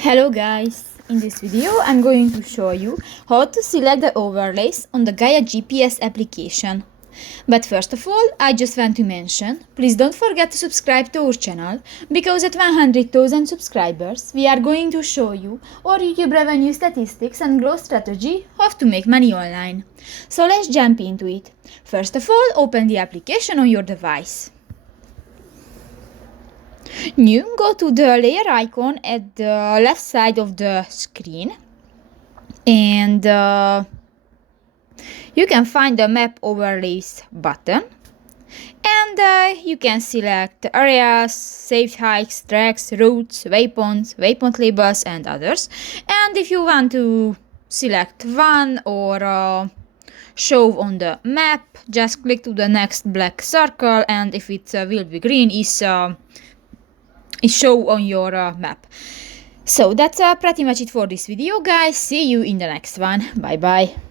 Hello guys, in this video I'm going to show you how to select the overlays on the Gaia GPS application. But first of all, I just want to mention, please don't forget to subscribe to our channel, because at 100,000 subscribers we are going to show you our YouTube revenue statistics and growth strategy, how to make money online. So let's jump into it. First of all, open the application on your device. New, go to the layer icon at the left side of the screen, and you can find the map overlays button, and you can select areas, saved hikes, tracks, routes, waypoint labels and others. And if you want to select one or show on the map, just click to the next black circle, and if it will be green, is show on your map. So that's pretty much it for this video, guys. See you in the next one. Bye bye.